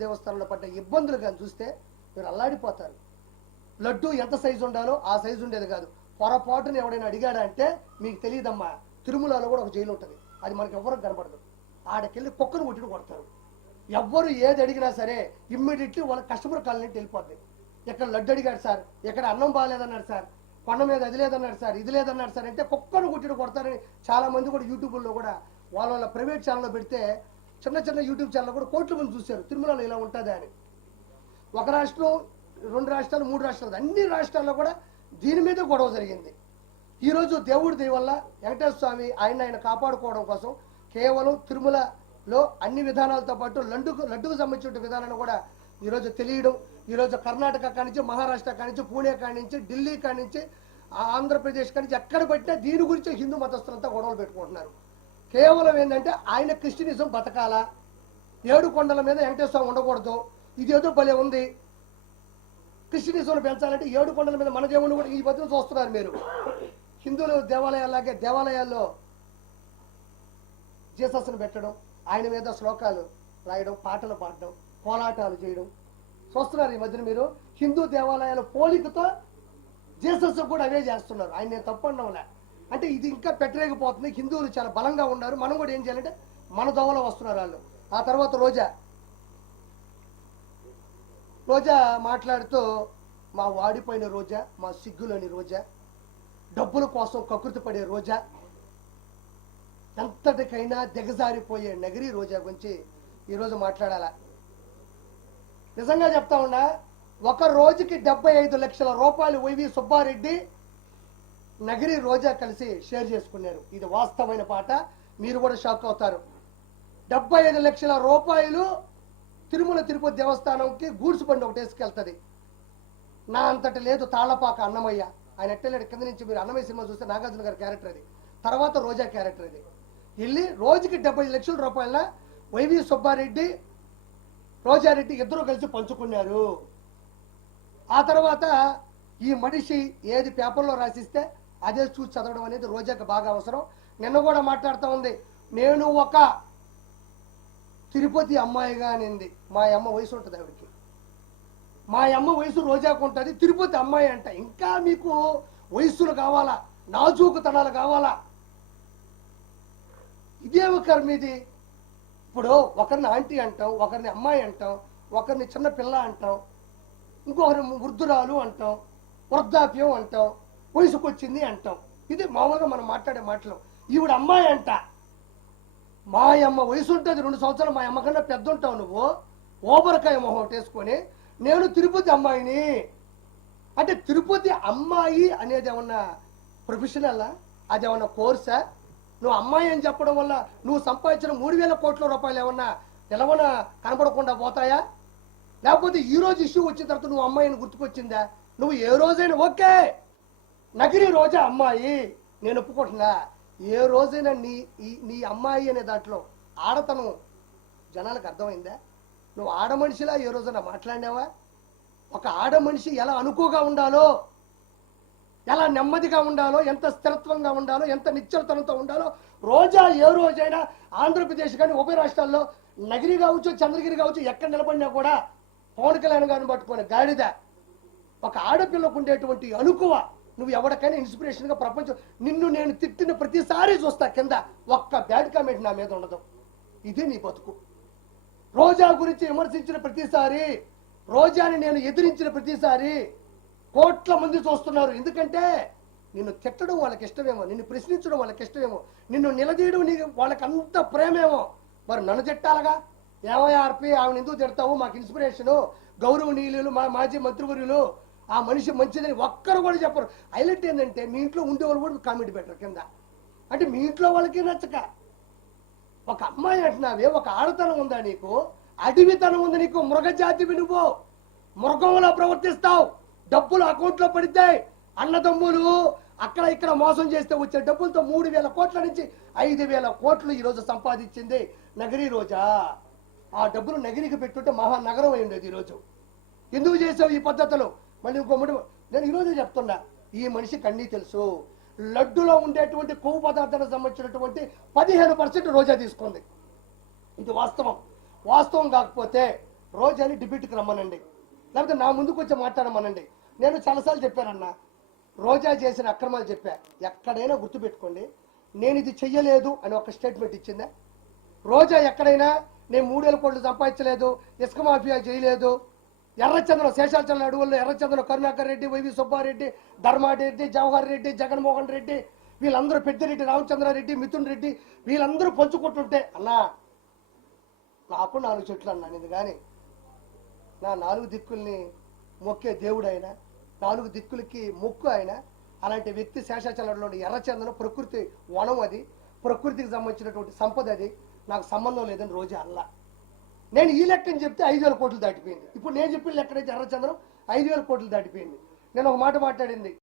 దేవస్థానంలో పడ్డ ఇబ్బందులు కానీ చూస్తే మీరు అల్లాడిపోతారు. లడ్డు ఎంత సైజు ఉండాలో ఆ సైజు ఉండేది కాదు. పొరపాటును ఎవడైనా అడిగాడా అంటే మీకు తెలియదమ్మా, తిరుమలలో కూడా ఒక జైలు ఉంటుంది, అది మనకి ఎవరికి కనపడదు. ఆడకెళ్ళి కుక్కను కొట్టిన కొడతారు. ఎవ్వరు ఏది అడిగినా సరే ఇమ్మీడియట్లీ వాళ్ళ కస్టమర్ కాలనీ వెళ్ళిపోద్ది. ఇక్కడ లడ్డు అడిగాడు సార్, ఇక్కడ అన్నం బాగాలేదన్నాడు సార్, కొండ మీద అది లేదన్నాడు సార్, ఇది లేదన్నాడు సార్ అంటే కుక్కను కొట్టిన కొడతారని చాలా మంది కూడా యూట్యూబ్లో కూడా వాళ్ళ ప్రైవేట్ ఛానల్లో పెడితే చిన్న చిన్న యూట్యూబ్ ఛానల్ కూడా కోట్ల మంది చూశారు తిరుమలలో ఇలా ఉంటుందా అని. ఒక రాష్ట్రం, 2 రాష్ట్రాలు, 3 రాష్ట్రాలు, అన్ని రాష్ట్రాల్లో కూడా దీని మీద గొడవ జరిగింది. ఈరోజు దేవుడి దయ వల్ల వెంకటేశ్వర స్వామి ఆయన కాపాడుకోవడం కోసం కేవలం తిరుమలలో అన్ని విధానాలతో పాటు లడ్డుకు సంబంధించిన విధానాన్ని కూడా ఈరోజు తెలియడం, ఈరోజు కర్ణాటక కానించి, మహారాష్ట్ర కానించి, పూణే కానించి, ఢిల్లీ కానించి, ఆంధ్రప్రదేశ్ కానించి ఎక్కడ పెట్టినా దీని గురించి హిందూ మతస్థులంతా గొడవలు పెట్టుకుంటున్నారు. కేవలం ఏంటంటే ఆయన క్రిస్టియనిజం బతకాలా, 7 కొండల మీద వెంకటేశ్వర స్వామి ఉండకూడదు, ఇదేదో భలే ఉంది, క్రిస్టియనిజంను పెంచాలంటే 7 కొండల మీద మన దేవుడిని కూడా ఈ పద్ధతిని చూస్తున్నారు మీరు. హిందువులు దేవాలయాల్లాగే దేవాలయాల్లో జీసస్ను పెట్టడం, ఆయన మీద శ్లోకాలు రాయడం, పాటలు పాడడం, కోలాటాలు చేయడం చూస్తున్నారు ఈ మధ్యన మీరు. హిందూ దేవాలయాల పోలికతో జీసస్ కూడా అవే చేస్తున్నారు. ఆయన నేను తప్పు అనడంలే, అంటే ఇది ఇంకా పెట్టలేకపోతుంది. హిందువులు చాలా బలంగా ఉన్నారు, మనం కూడా ఏం చేయాలంటే మన దోవలో వస్తున్నారు వాళ్ళు. ఆ తర్వాత రోజా మాట్లాడుతూ మా వాడిపోయిన రోజా, మా సిగ్గులోని రోజా, డబ్బుల కోసం కకృతి పడే రోజా, ఎంతటికైనా దిగజారిపోయే నగిరి రోజా గురించి ఈరోజు మాట్లాడాలా. నిజంగా చెప్తా ఉన్నా, ఒక రోజుకి 75 లక్షల రూపాయలు వైవి సుబ్బారెడ్డి, నగిరి రోజా కలిసి షేర్ చేసుకున్నారు. ఇది వాస్తవమైన పాట, మీరు కూడా షాక్ అవుతారు. 75 లక్షల రూపాయలు తిరుమల తిరుపతి దేవస్థానంకి గూడ్స్ బండి ఒకటి వేసుకెళ్తుంది. నా అంతటి లేదు తాళ్లపాక అన్నమయ్య, ఆయన ఎట్టలేడు కింద నుంచి. మీరు అన్నమయ్య సినిమా చూస్తే నాగార్జున గారి క్యారెక్టర్ అది, తర్వాత రోజా క్యారెక్టర్ అది. వెళ్ళి రోజుకి 75 లక్షల రూపాయల వైవి సుబ్బారెడ్డి, రోజారెడ్డి ఇద్దరు కలిసి పంచుకున్నారు. ఆ తర్వాత ఈ మనిషి ఏది పేపర్లో రాసిస్తే అదే చూసి చదవడం అనేది రోజాకి బాగా అవసరం. నిన్న కూడా మాట్లాడుతూ ఉంది, నేను ఒక తిరుపతి అమ్మాయిగా అనింది. మా అమ్మ వయసు ఉంటుంది ఆవిడకి, మా అమ్మ వయసు రోజాకు ఉంటుంది, తిరుపతి అమ్మాయి అంట. ఇంకా మీకు వయస్సులు కావాలా, నాజూకుతనాలు కావాలా? ఇదే కర్మీది. ఇప్పుడు ఒకరిని ఆంటీ అంటాం, ఒకరిని అమ్మాయి అంటాం, ఒకరిని చిన్న పిల్ల అంటాం, ఇంకొకరి వృద్ధురాలు అంటాం, వృద్ధాప్యం అంటాం, వయసుకు వచ్చింది అంటాం. ఇది మామూలుగా మనం మాట్లాడే మాటలు. ఈవిడ అమ్మాయి అంట, మా అమ్మ వయసు ఉంటుంది 2 సంవత్సరాలు, మా అమ్మ కన్నా పెద్ద ఉంటావు నువ్వు, ఓబరకాయ మొహం వేసుకొని నేను తిరుపతి అమ్మాయిని అంటే, తిరుపతి అమ్మాయి అనేది ఏమన్నా ప్రొఫెషనల్లా, అది ఏమన్నా కోర్సా? నువ్వు అమ్మాయి అని చెప్పడం వల్ల నువ్వు సంపాదించిన 3,000 కోట్ల రూపాయలు ఏమన్నా నిలవన కనపడకుండా పోతాయా? లేకపోతే ఈ రోజు ఇష్యూ వచ్చిన తర్వాత నువ్వు అమ్మాయిని గుర్తుకొచ్చిందా? నువ్వు ఏ రోజైనా ఓకే నగిరి రోజా అమ్మాయి నేను ఒప్పుకుంటున్నా, ఏ రోజైనా నీ అమ్మాయి అనే దాంట్లో ఆడతనం జనాలకు అర్థమైందా? నువ్వు ఆడ మనిషిలా ఏ రోజైనా మాట్లాడినావా? ఒక ఆడ మనిషి ఎలా అనుకోగా ఉండాలో, ఎలా నెమ్మదిగా ఉండాలో, ఎంత స్థిరత్వంగా ఉండాలో, ఎంత నిశ్చలతనంతో ఉండాలో రోజా ఏ రోజైనా ఆంధ్రప్రదేశ్ కానీ ఉభయ రాష్ట్రాల్లో నగిరి కావచ్చు, చంద్రగిరి కావచ్చు, ఎక్కడ నిలబడినా కూడా పవన్ కళ్యాణ్ గారిని పట్టుకొని గాడిద. ఒక ఆడపిల్లకు ఉండేటువంటి అనుకువ నువ్వు ఎవరికైనా ఇన్స్పిరేషన్గా ప్రపంచం. నిన్ను నేను తిట్టిన ప్రతిసారి చూస్తా కింద ఒక్క బ్యాడ్ కామెంట్ నా మీద ఉండదు. ఇది నీ బతుకు. రోజా గురించి విమర్శించిన ప్రతిసారి, రోజాని నేను ఎదిరించిన ప్రతిసారి కోట్ల మంది చూస్తున్నారు. ఎందుకంటే నిన్ను తిట్టడం వాళ్ళకి ఇష్టమేమో, నిన్ను ప్రశ్నించడం వాళ్ళకి ఇష్టమేమో, నిన్ను నిలదీయడం వాళ్ళకి అంత ప్రేమేమో. మరి నన్ను తిట్టాలగా, ఏమయ్యార్పి ఆమెను ఎందుకు తిడతావు, మాకు ఇన్స్పిరేషను, గౌరవనీయులు, మా మాజీ మంత్రివర్యులు, ఆ మనిషి మంచిదని ఒక్కరు కూడా చెప్పరు. హైలైట్ ఏంటంటే మీ ఇంట్లో ఉండేవాళ్ళు కూడా కామెంట్ పెట్టరు కింద. అంటే మీ ఇంట్లో వాళ్ళకి నచ్చక ఒక అమ్మాయి అంటున్నావే, ఒక ఆడతనం ఉందా నీకు, అడవితనం ఉంది నీకు, మృగజాతివి నువ్వు, మృగంలో ప్రవర్తిస్తావు. డబ్బులు అకౌంట్లో పడితే అన్నదమ్ములు అక్కడ ఇక్కడ మోసం చేస్తే వచ్చే డబ్బులతో 3,000 కోట్ల నుంచి 5,000 కోట్లు ఈరోజు సంపాదించింది నగిరి రోజా. ఆ డబ్బులు నగిరికి పెట్టుంటే మహానగరం అయి ఉండేది. ఈరోజు ఎందుకు చేసావు ఈ పద్ధతులు? మళ్ళీ ఇంకొకటి నేను ఈరోజే చెప్తున్నా, ఈ మనిషికి అన్నీ తెలుసు. లడ్డులో ఉండేటువంటి కొవ్వు పదార్థానికి సంబంధించినటువంటి 15% రోజా తీసుకుంది. ఇది వాస్తవం. వాస్తవం కాకపోతే రోజాని డిబేట్కి రమ్మనండి, లేకపోతే నా ముందుకు వచ్చి మాట్లాడమనండి. నేను చాలాసార్లు చెప్పానన్నా, రోజా చేసిన అక్రమాలు చెప్పా. ఎక్కడైనా గుర్తుపెట్టుకోండి, నేను ఇది చెయ్యలేదు అని ఒక స్టేట్మెంట్ ఇచ్చిందా? రోజా ఎక్కడైనా నేను 3,000 కోట్లు సంపాదించలేదు, ఇసుక మాఫియా చేయలేదు, ఎర్రచంద్రం శేషాచలం అడవుల్లో ఎర్రచంద్రం కరుణాకర్ రెడ్డి, వైవి సుబ్బారెడ్డి, ధర్మారెడ్డి, జవహర్ రెడ్డి, జగన్మోహన్ రెడ్డి, వీళ్ళందరూ పెద్దిరెడ్డి రామచంద్రారెడ్డి, మిథున్ రెడ్డి, వీళ్ళందరూ పంచుకుంటుంటే అన్నా నాకు 4 చెట్లు అన్నాను. ఇది కానీ నా 4 దిక్కుల్ని మొక్కే దేవుడు ఆయన, 4 దిక్కులకి మొక్కు ఆయన. అలాంటి వ్యక్తి శేషాచలంలోని ఎర్రచందనం ప్రకృతి వనం, అది ప్రకృతికి సంబంధించినటువంటి సంపద, అది నాకు సంబంధం లేదని రోజా అల్లా. నేను ఈ లెక్కని చెప్తే 5,000 కోట్లు దాటిపోయింది. ఇప్పుడు నేను చెప్పిన లెక్కనైతే ఎర్రచందనం 5,000 కోట్లు దాటిపోయింది. నేను ఒక మాట మాట్లాడింది,